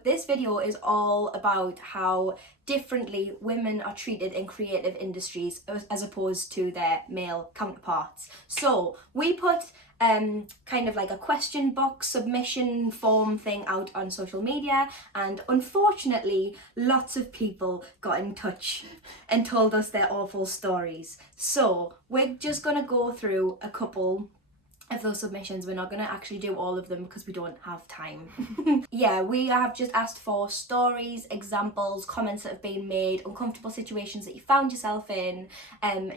This video is all about how differently women are treated in creative industries as opposed to their male counterparts. So we put kind of like a question box submission form thing out on social media, and unfortunately lots of people got in touch and told us their awful stories. So we're just gonna go through a couple of those submissions. We're not going to actually do all of them because we don't have time. Yeah, we have just asked for stories, examples, comments that have been made, uncomfortable situations that you found yourself in,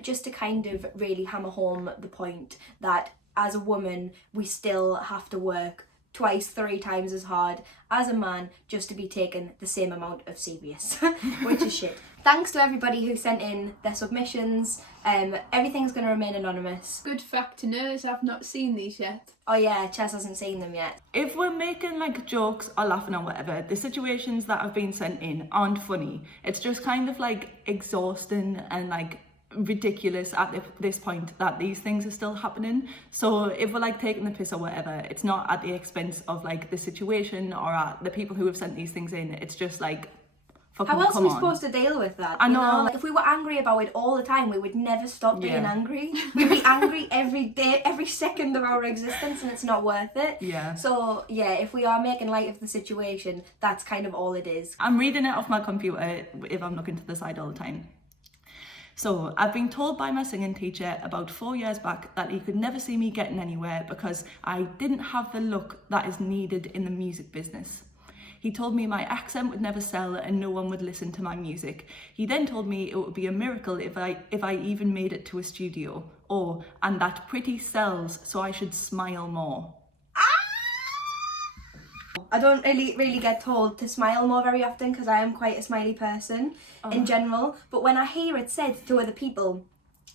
just to kind of really hammer home the point that as a woman we still have to work twice, 3 times as hard as a man just to be taken the same amount of serious, which is shit. Thanks to everybody who sent in their submissions. Everything's going to remain anonymous. Good fact to know is I've not seen these yet. Oh yeah, Chess hasn't seen them yet. If we're making like jokes or laughing or whatever, the situations that have been sent in aren't funny. It's just kind of like exhausting and like ridiculous at this point that these things are still happening. So if we're like taking the piss or whatever, it's not at the expense of like the situation or at the people who have sent these things in. It's just like, how else are we supposed to deal with that? I know. Like, if we were angry about it all the time, we would never stop being angry. We'd be angry every day, every second of our existence, and it's not worth it. Yeah. So yeah, if we are making light of the situation, that's kind of all it is. I'm reading it off my computer if I'm looking to the side all the time. So, I've been told by my singing teacher about 4 years back that he could never see me getting anywhere because I didn't have the look that is needed in the music business. He told me my accent would never sell and no one would listen to my music. He then told me it would be a miracle if I even made it to a studio. Oh, and that pretty sells, so I should smile more. I don't really get told to smile more very often because I am quite a smiley person in general. But when I hear it said to other people,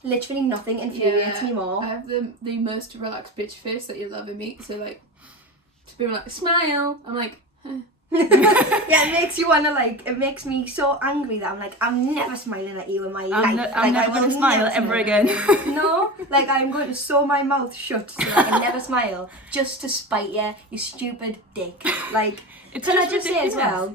literally nothing infuriates me more. I have the most relaxed bitch face that you'll ever meet. So like, to be like, smile, I'm like, huh. Yeah, it makes you wanna like. It makes me so angry that I'm like, I'm never smiling at you in my life. I'm never going to smile ever again. No, like I'm going to sew my mouth shut so I can never smile just to spite you, you stupid dick. Like, can I just say as well?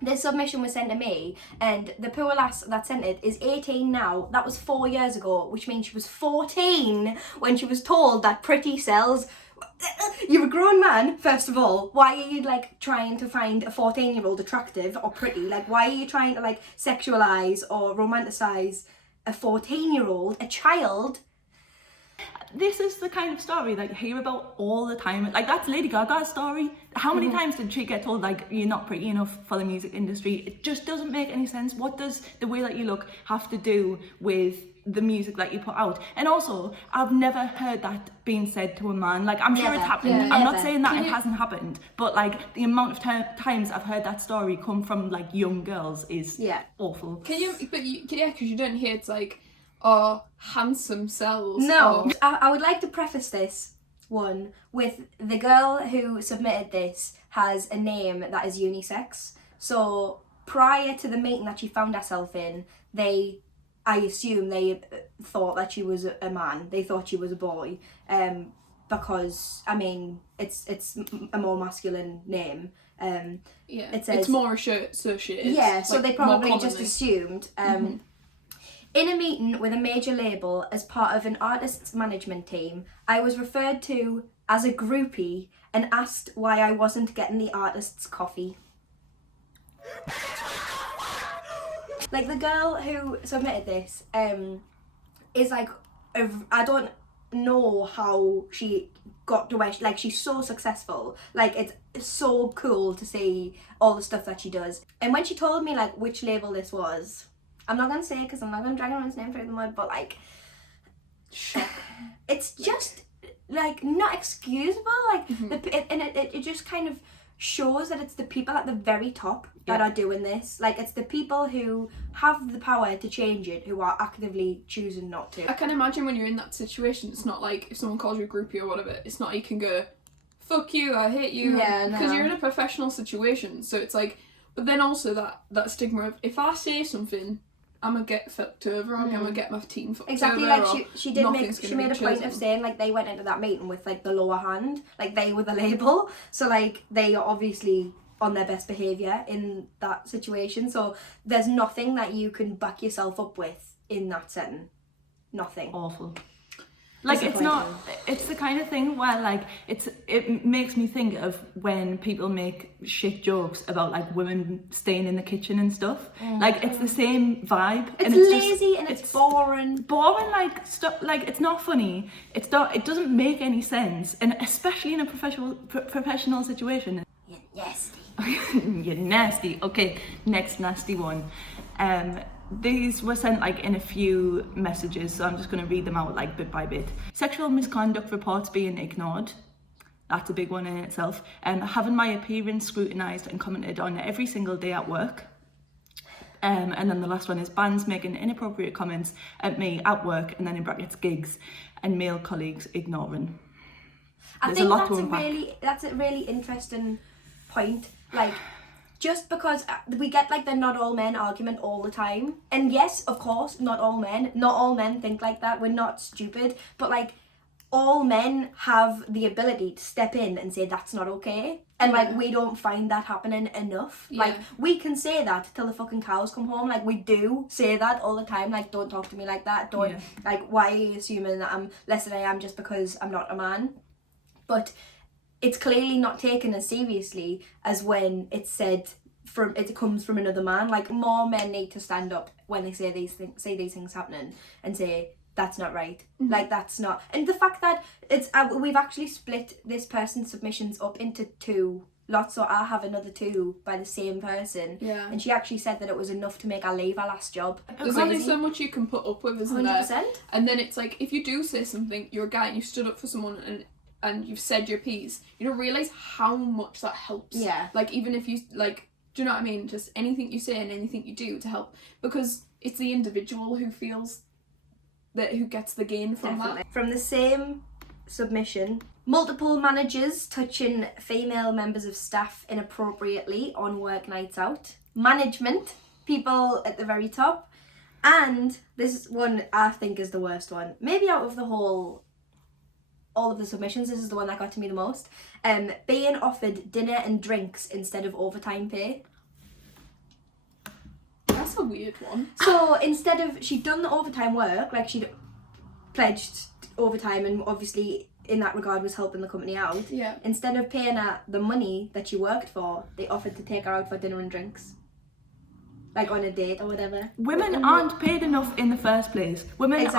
This submission was sent to me, and the poor lass that sent it is 18 now. That was 4 years ago, which means she was 14 when she was told that pretty sells. You're a grown man, first of all. Why are you like trying to find a 14-year-old attractive or pretty? Like, why are you trying to like sexualize or romanticize a 14-year-old, a child? This is the kind of story that you hear about all the time. Like, that's Lady Gaga's story. How many times did she get told, like, you're not pretty enough for the music industry? It just doesn't make any sense. What does the way that you look have to do with the music that you put out? And also, I've never heard that being said to a man. Like, I'm sure it's happened. Yeah, I'm not saying that it hasn't happened, but like the amount of times I've heard that story come from like young girls is awful. Because you don't hear it's like, oh, handsome sells. No, I would like to preface this one with the girl who submitted this has a name that is unisex. So prior to the meeting that she found herself in, I assume they thought that she was a man. They thought she was a boy, because I mean it's a more masculine name. It says, it's more associated. Yeah, so like, they probably just assumed. In a meeting with a major label as part of an artist's management team, I was referred to as a groupie and asked why I wasn't getting the artist's coffee. Like, the girl who submitted this is like, I don't know how she got to where she's so successful. Like, it's so cool to see all the stuff that she does. And when she told me like which label this was, I'm not gonna say it because I'm not gonna drag anyone's name through the mud, but like, it's just like not excusable. Like, it just kind of shows that it's the people at the very top that are doing this. Like, it's the people who have the power to change it who are actively choosing not to. I can imagine when you're in that situation, it's not like if someone calls you a groupie or whatever, it's not you can go, fuck you, I hate you. Yeah, because you're in a professional situation. So it's like, but then also that stigma of, if I say something, I'm gonna get fucked over, I'm gonna get my team fucked over. Exactly, like she made a point of saying like they went into that meeting with like the lower hand, like they were the label, so like they are obviously on their best behaviour in that situation. So there's nothing that you can back yourself up with in that setting. Nothing. Awful. Like, it's not, it's the kind of thing where, like, it makes me think of when people make shit jokes about, like, women staying in the kitchen and stuff. Like, it's the same vibe. It's and lazy and it's boring. Boring, like, stuff, like, it's not funny. It doesn't make any sense. And especially in a professional situation. You're nasty. You're nasty. Okay, next nasty one. These were sent like in a few messages, so I'm just going to read them out like bit by bit. Sexual misconduct reports being ignored. That's a big one in itself. Having my appearance scrutinised and commented on every single day at work. And then the last one is bands making inappropriate comments at me at work, and then in brackets gigs, and male colleagues ignoring. I think that's a really interesting point. Like, just because we get like the not all men argument all the time, and yes, of course, not all men think like that. We're not stupid, but like all men have the ability to step in and say that's not okay, and like we don't find that happening enough. Like, we can say that till the fucking cows come home. Like, we do say that all the time. Like, don't talk to me like that. Don't like, why are you assuming that I'm less than I am just because I'm not a man? But it's clearly not taken as seriously as when it's said it comes from another man. Like, more men need to stand up when they see these things happening and say that's not right. Like, that's not. And the fact that it's we've actually split this person's submissions up into 2 lots, so I have another 2 by the same person. Yeah. And she actually said that it was enough to make her leave her last job. There's only so much you can put up with, isn't 100%. there? And then it's like, if you do say something, you're a guy and you stood up for someone and you've said your piece, you don't realise how much that helps. Yeah. Like, even if you, like, do you know what I mean? Just anything you say and anything you do to help. Because it's the individual who feels who gets the gain from that. From the same submission, multiple managers touching female members of staff inappropriately on work nights out. Management, people at the very top. And this one I think is the worst one. Maybe out of all of the submissions, this is the one that got to me the most. Being offered dinner and drinks instead of overtime pay. That's a weird one. So instead of, she'd done the overtime work, like she'd pledged overtime and obviously in that regard was helping the company out. Yeah. Instead of paying her the money that she worked for, they offered to take her out for dinner and drinks. Like on a date or whatever. Women aren't paid enough in the first place. Women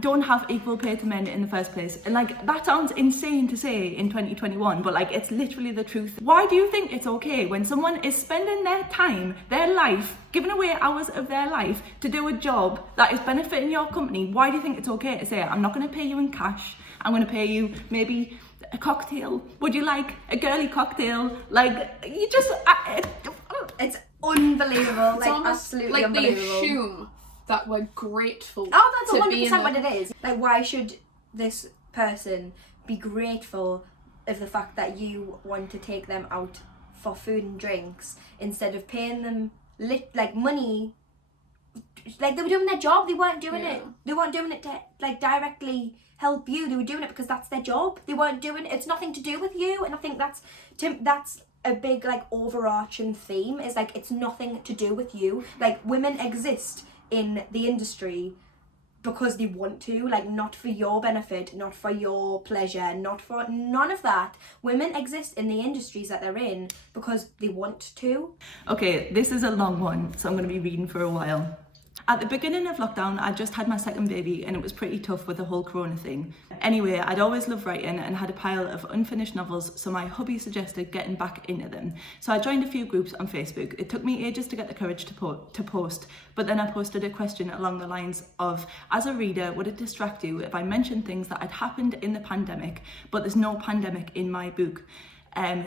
don't have equal pay to men in the first place. And like, that sounds insane to say in 2021, but like, it's literally the truth. Why do you think it's okay when someone is spending their time, their life, giving away hours of their life to do a job that is benefiting your company? Why do you think it's okay to say, I'm not going to pay you in cash, I'm going to pay you maybe a cocktail? Would you like a girly cocktail? Like, you just... it's unbelievable. It's like, absolutely like unbelievable. They assume that we're grateful. Oh, that's 100% what it is. Like, why should this person be grateful of the fact that you want to take them out for food and drinks instead of paying them like money? Like, they were doing their job. They weren't doing it. They weren't doing it to like directly help you. They were doing it because that's their job. They weren't doing it. It's nothing to do with you. And I think that's a big like overarching theme, is like, it's nothing to do with you. Like, women exist in the industry because they want to, like, not for your benefit, not for your pleasure, not for none of that. Women exist in the industries that they're in because they want to. Okay, this is a long one, so I'm going to be reading for a while. At the beginning of lockdown, I just had my second baby and it was pretty tough with the whole corona thing. Anyway, I'd always loved writing and had a pile of unfinished novels, so my hubby suggested getting back into them. So I joined a few groups on Facebook. It took me ages to get the courage to post, but then I posted a question along the lines of, as a reader, would it distract you if I mentioned things that had happened in the pandemic, but there's no pandemic in my book?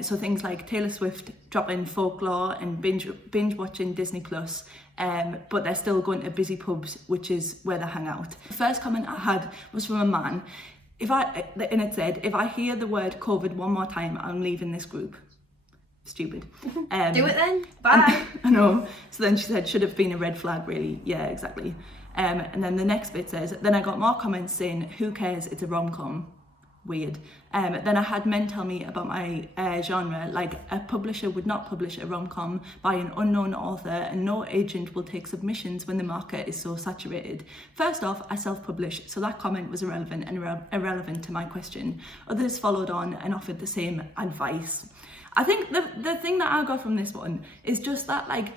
So things like Taylor Swift dropping Folklore and binge watching Disney Plus, but they're still going to busy pubs, which is where they hang out. The first comment I had was from a man. And it said, if I hear the word COVID one more time, I'm leaving this group. Stupid. Do it then. Bye. I know. So then she said, should have been a red flag, really. Yeah, exactly. And then the next bit says, then I got more comments saying, who cares? It's a rom-com. weird. Then I had men tell me about my genre, like a publisher would not publish a rom-com by an unknown author and no agent will take submissions when the market is so saturated. First off, I self-publish, so that comment was irrelevant and irrelevant to my question. Others followed on and offered the same advice. I think the thing that I got from this one is just that, like,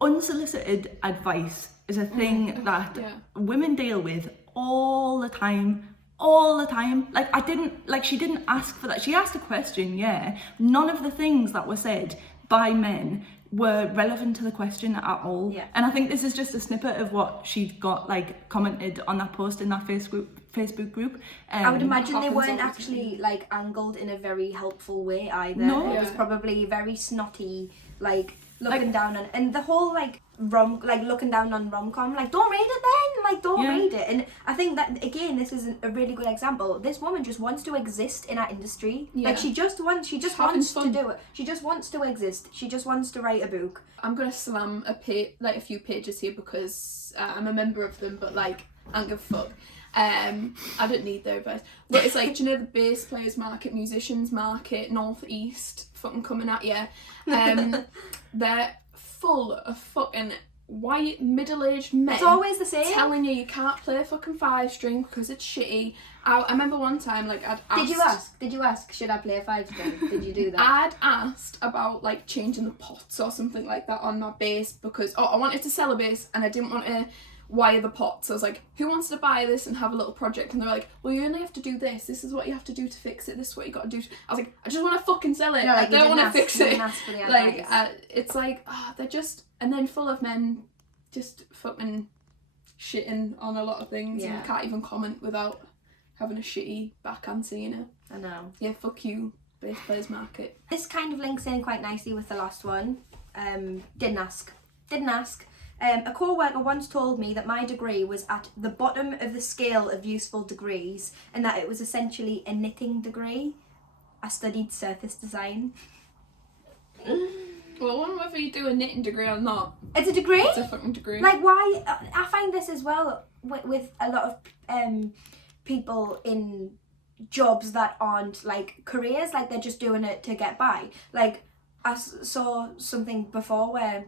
unsolicited advice is a thing that women deal with all the time. Like, she didn't ask for that. She asked a question, yeah. None of the things that were said by men were relevant to the question at all. Yeah. And I think this is just a snippet of what she'd got, like, commented on that post in that Facebook group. I would imagine they weren't actually, like, angled in a very helpful way either. No. It was probably very snotty, like, looking down on, and the whole, like, looking down on rom-com, like, don't read it then, like, don't read it. And I think that, again, this is a really good example. This woman just wants to exist in our industry. Like, she just wants to do it. She just wants to exist. She just wants to write a book. I'm gonna slam a few pages here because I'm a member of them, but, like, I don't give a fuck. I don't need their advice. But it's like, do you know the bass players market, musicians market, Northeast, fucking coming at you. They're full of fucking white middle-aged men. It's always the same. Telling you can't play fucking 5-string because it's shitty. I remember one time, like, I'd asked... Did you ask, should I play a 5-string? Did you do that? I'd asked about, like, changing the pots or something like that on my bass because, I wanted to sell a bass and I didn't want to wire the pots. I was like, who wants to buy this and have a little project? And they were like, well, you only have to do this. This is what you have to do to fix it. This is what you got to do. I was like, I just want to fucking sell it. No, like, I don't want to fix it. Like, it's like, they're just, and then full of men just fucking shitting on a lot of things and can't even comment without having a shitty backhand saying it. I know. Yeah, fuck you, bass players market. This kind of links in quite nicely with the last one. Didn't ask. A co-worker once told me that my degree was at the bottom of the scale of useful degrees and that it was essentially a knitting degree. I studied surface design. Well, I wonder whether you do a knitting degree or not. It's a degree? It's a fucking degree. Like, why? I find this as well with a lot of people in jobs that aren't, like, careers. Like, they're just doing it to get by. Like, I saw something before where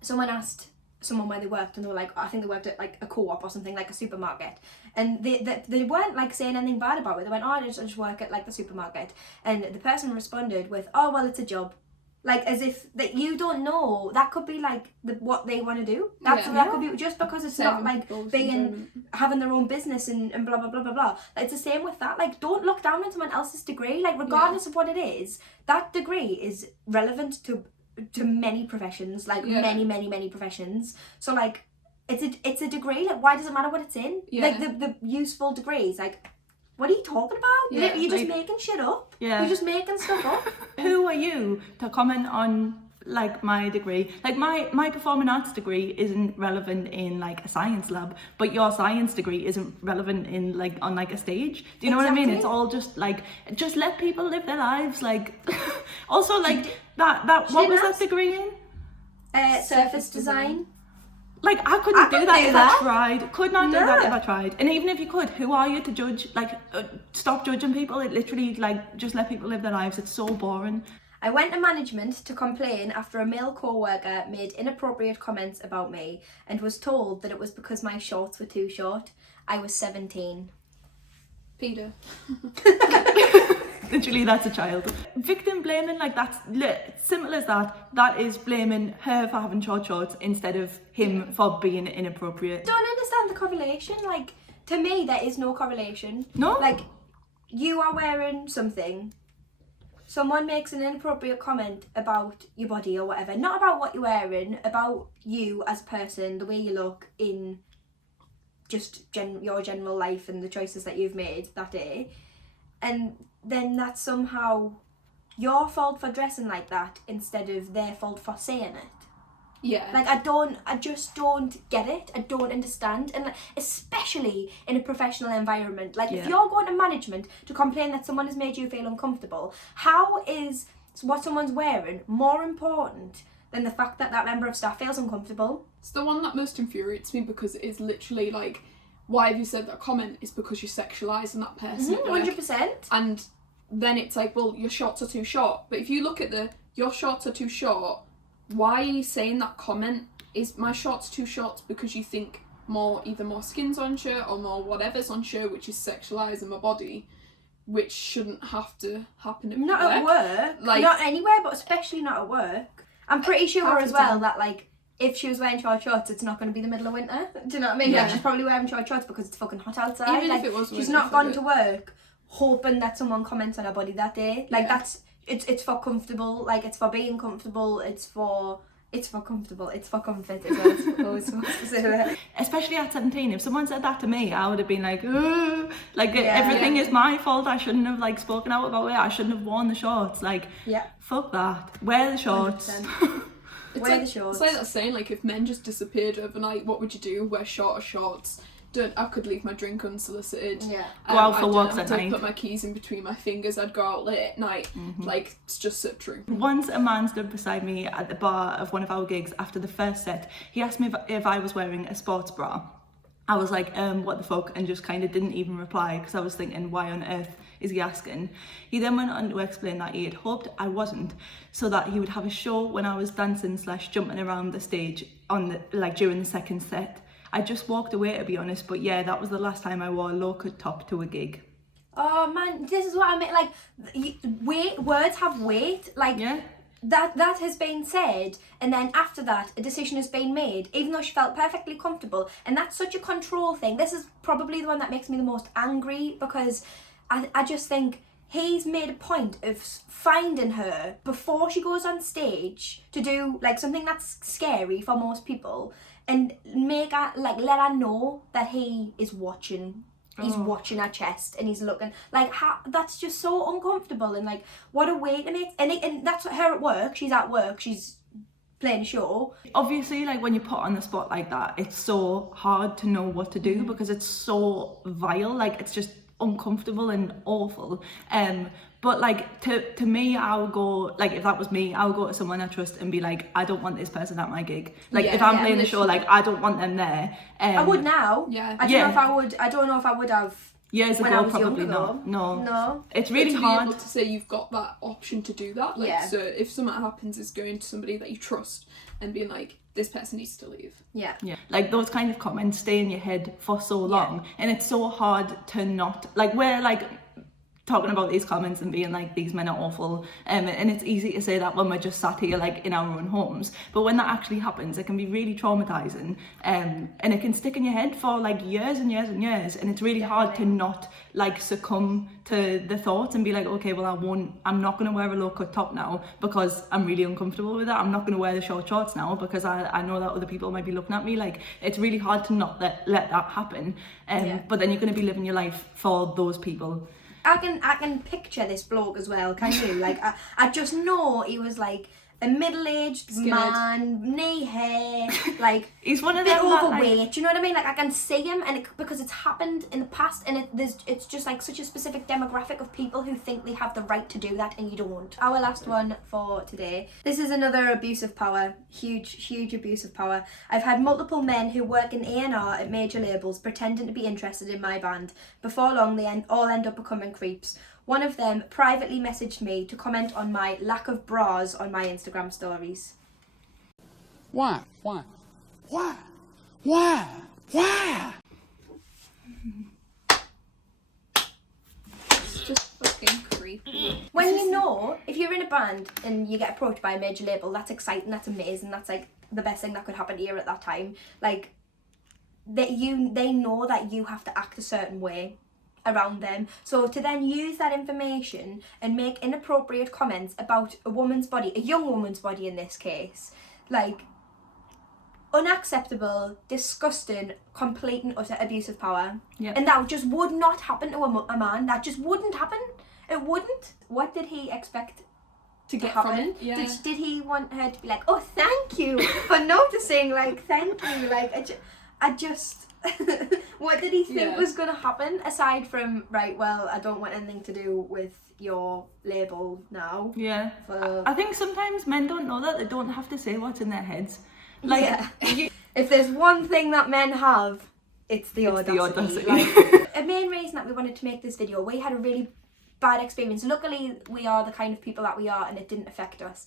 someone asked someone where they worked and they were like, I think they worked at, like, a co-op or something, like a supermarket, and they weren't, like, saying anything bad about it. They went, I just work at, like, the supermarket, and the person responded with, oh, well, it's a job. Like, as if that you don't know, that could be, like, what they want to do. That could be, just because it's not, like, having their own business and blah, blah, blah, blah, blah. Like, it's the same with that. Like, don't look down on someone else's degree. Like, regardless of what it is, that degree is relevant to many professions, like, many professions. So, like, it's a degree. Like, why does it matter what it's in? Like, the useful degrees, like, what are you talking about? You're just making shit up. You're just making stuff up. Who are you to comment on, like, my degree? Like, my performing arts degree isn't relevant in, like, a science lab, but your science degree isn't relevant in, like, on, like, a stage. Do you know what I mean? It's all just, like, just let people live their lives. Like, also, like, that what was that degree in? Surface design. Like, I couldn't do that if I tried. Could not do that if I tried. And even if you could, who are you to judge? Like, stop judging people. It literally, like, just let people live their lives. It's so boring. I went to management to complain after a male co-worker made inappropriate comments about me and was told that it was because my shorts were too short. I was 17. Peter. Literally, that's a child. Victim blaming, like, that's simple as that. That is blaming her for having short shorts instead of him for being inappropriate. Don't understand the correlation. Like, to me, there is no correlation. No? Like, you are wearing something. Someone makes an inappropriate comment about your body or whatever. Not about what you're wearing, about you as a person, the way you look in just your general life and the choices that you've made that day. And then that's somehow your fault for dressing like that instead of their fault for saying it. Yeah. Like, I just don't get it. I don't understand. And, like, especially in a professional environment. Like, if you're going to management to complain that someone has made you feel uncomfortable, how is what someone's wearing more important than the fact that that member of staff feels uncomfortable? It's the one that most infuriates me because it is literally, like, why have you said that comment? Is because you're sexualising that person. 100%. And then it's like, well, your shorts are too short. But if you look at your shorts are too short, why are you saying that comment? Is my shorts too short because you think either more skin's on show or more whatever's on show, which is sexualising my body, which shouldn't have to happen at Not work. at work. Like, not anywhere, but especially not at work. I'm pretty sure as well that, like, if she was wearing short shorts, it's not going to be the middle of winter. Do you know what I mean? Yeah. Like, she's probably wearing short shorts because it's fucking hot outside. Even like, if it was she's winter, not gone to work hoping that someone comments on her body that day. Like, it's for comfortable. Like, it's for being comfortable. It's for comfortable. It's for comfort as well, I suppose. Especially at 17, if someone said that to me, I would have been like, ugh. Like, everything is my fault. I shouldn't have, like, spoken out about it. I shouldn't have worn the shorts. Like, fuck that. Wear the shorts. Wear the shorts. It's like that saying, like, if men just disappeared overnight, what would you do? Wear shorter shorts. I could leave my drink unsolicited. Yeah. Go out for walks I'd at night. put my keys in between my fingers. I'd go out late at night. Like, it's just so true. Once a man stood beside me at the bar of one of our gigs after the first set. He asked me if I was wearing a sports bra. I was like, what the fuck, and just kind of didn't even reply because I was thinking, why on earth is he asking? He then went on to explain that he had hoped I wasn't, so that he would have a show when I was dancing / jumping around the stage during the second set. I just walked away, to be honest, but yeah, that was the last time I wore a low-cut top to a gig. Oh man, this is what I mean. Like, words have weight. Like, that has been said, and then after that, a decision has been made, even though she felt perfectly comfortable. And that's such a control thing. This is probably the one that makes me the most angry, because I just think he's made a point of finding her before she goes on stage to do, like, something that's scary for most people, and make her, like, let her know that he is watching. He's watching her chest and he's looking, like, that's just so uncomfortable. And, like, what a way to make, and that's her at work. She's at work, she's playing a show. Obviously, like, when you're put on the spot like that, it's so hard to know what to do because it's so vile. Like, it's just uncomfortable and awful. But, like, to me, I would go, like, if that was me, I would go to someone I trust and be like, I don't want this person at my gig. Like, if I'm playing the show, like, I don't want them there. I would now. Yeah. I don't know if I would. I don't know if I would have. Years when I ago, was probably younger, not. No. It's really to hard. be able to say you've got that option to do that. Like, so if something happens, is going to somebody that you trust and being like, this person needs to leave. Yeah. Like, those kind of comments stay in your head for so long, and it's so hard to not, like, we're like talking about these comments and being like, these men are awful, and it's easy to say that when we're just sat here, like, in our own homes, but when that actually happens, it can be really traumatizing, and it can stick in your head for, like, years and years and years, and it's really hard to not, like, succumb to the thoughts and be like, okay, well, I'm not going to wear a low-cut top now because I'm really uncomfortable with that. I'm not going to wear the short shorts now because I know that other people might be looking at me. Like, it's really hard to not let that happen, but then you're going to be living your life for those people. I can picture this bloke as well, can you? Like, I just know he was, like, a middle-aged man, knee hair, like, he's one of bit them overweight, like, do you know what I mean? Like, I can see him, and because it's happened in the past, and it's just, like, such a specific demographic of people who think they have the right to do that, and you don't. Our last one for today. This is another abuse of power. Huge abuse of power. I've had multiple men who work in A&R at major labels pretending to be interested in my band. Before long, they all end up becoming creeps. One of them privately messaged me to comment on my lack of bras on my Instagram stories. Why? It's just fucking creepy. When you know, if you're in a band and you get approached by a major label, that's exciting, that's amazing, that's, like, the best thing that could happen to you at that time. Like, they know that you have to act a certain way around them, so to then use that information and make inappropriate comments about a woman's body, a young woman's body in this case, like, unacceptable, disgusting, complete and utter abuse of power. And that just would not happen to a man. That just wouldn't happen. It wouldn't. What did he expect to get happen? from it? Yeah. Did he want her to be like, oh, thank you for noticing, like, thank you, like, I just what did he think was going to happen, aside from, right, well, I don't want anything to do with your label now? I think sometimes men don't know that they don't have to say what's in their heads. Like, if there's one thing that men have, it's the It's the audacity. audacity. Like, a main reason that we wanted to make this video, we had a really bad experience. Luckily, we are the kind of people that we are, and it didn't affect us.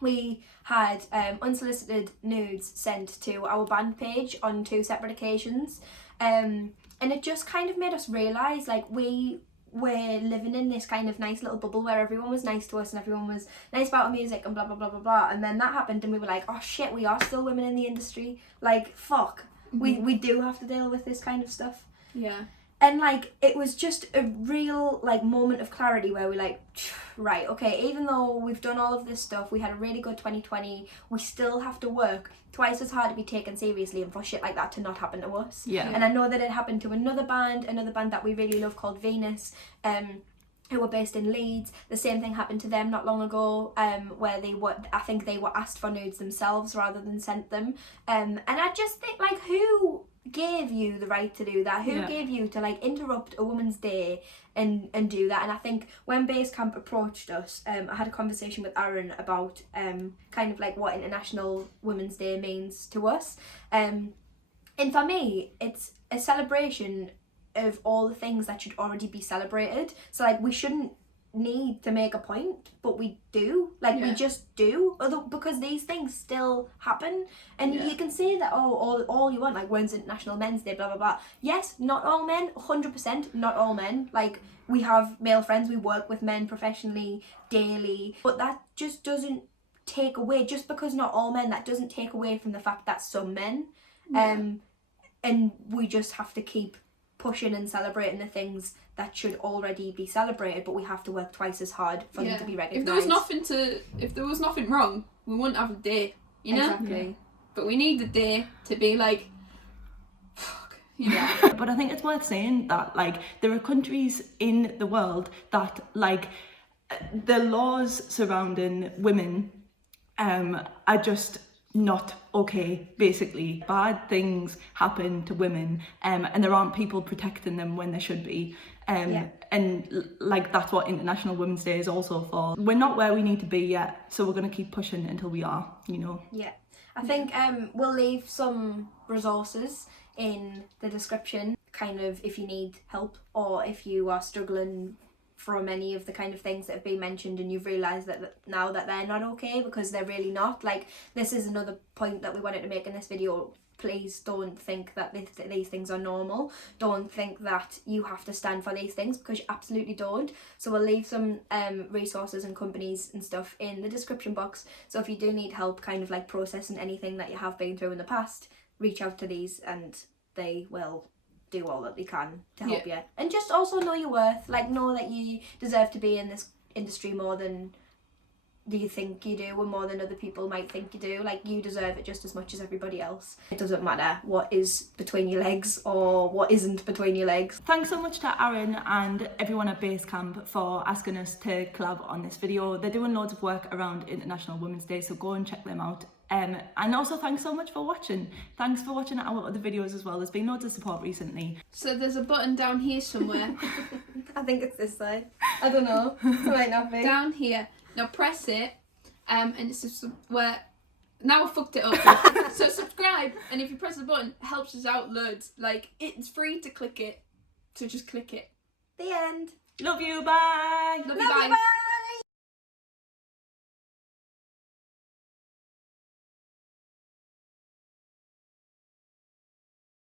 We had unsolicited nudes sent to our band page on 2 separate occasions, and it just kind of made us realise, like, we were living in this kind of nice little bubble where everyone was nice to us and everyone was nice about our music and blah blah blah blah blah, and then that happened and we were like, oh shit, we are still women in the industry, like, fuck. We do have to deal with this kind of stuff. Yeah. And like, it was just a real like moment of clarity where we're like, right, okay, even though we've done all of this stuff, we had a really good 2020, we still have to work twice as hard to be taken seriously and for shit like that to not happen to us. Yeah. And I know that it happened to another band that we really love called Venus, who were based in Leeds. The same thing happened to them not long ago, where I think they were asked for nudes themselves rather than sent them. And I just think, like, who gave you the right to do that? Who gave you to like interrupt a woman's day and do that? And I think when Basecamp approached us, I had a conversation with Aaron about kind of like what International Women's Day means to us. And for me, it's a celebration of all the things that should already be celebrated. So like, we shouldn't need to make a point, but we do, like, we just do, because these things still happen. And you can say that, oh, all you want, like, when's International Men's Day, blah blah blah. Yes, not all men, 100% not all men. Like, we have male friends, we work with men professionally daily, but that just doesn't take away, just because not all men, that doesn't take away from the fact that some men, and we just have to keep pushing and celebrating the things that should already be celebrated, but we have to work twice as hard for them to be recognised. If there was nothing wrong, we wouldn't have a day, you know? Exactly. Yeah. But we need the day to be like, fuck, you know? But I think it's worth saying that, like, there are countries in the world that, like, the laws surrounding women are just not okay. Basically, bad things happen to women, and there aren't people protecting them when there should be. And like, that's what International Women's Day is also for. We're not where we need to be yet, so we're going to keep pushing until we are, you know. Yeah, I think we'll leave some resources in the description, kind of, if you need help or if you are struggling from any of the kind of things that have been mentioned and you've realised that now that they're not okay, because they're really not. Like, this is another point that we wanted to make in this video. Please don't think that these things are normal. Don't think that you have to stand for these things, because you absolutely don't. So we'll leave some resources and companies and stuff in the description box. So if you do need help kind of like processing anything that you have been through in the past, reach out to these and they will do all that they can to help you. And just also know your worth. Like, know that you deserve to be in this industry more than you think you do, and more than other people might think you do. Like, you deserve it just as much as everybody else. It doesn't matter what is between your legs or what isn't between your legs. Thanks so much to Aaron and everyone at Basecamp for asking us to collab on this video. They're doing loads of work around International Women's Day, so go and check them out. And also, thanks so much for watching. Thanks for watching our other videos as well. There's been loads of support recently. So there's a button down here somewhere. I think it's this side. I don't know. It might not be. Down here. Now press it, and it's just where. Now I fucked it up. So subscribe, and if you press the button, it helps us out loads. Like, it's free to click it, so just click it. The end. Love you, bye! Love you, bye.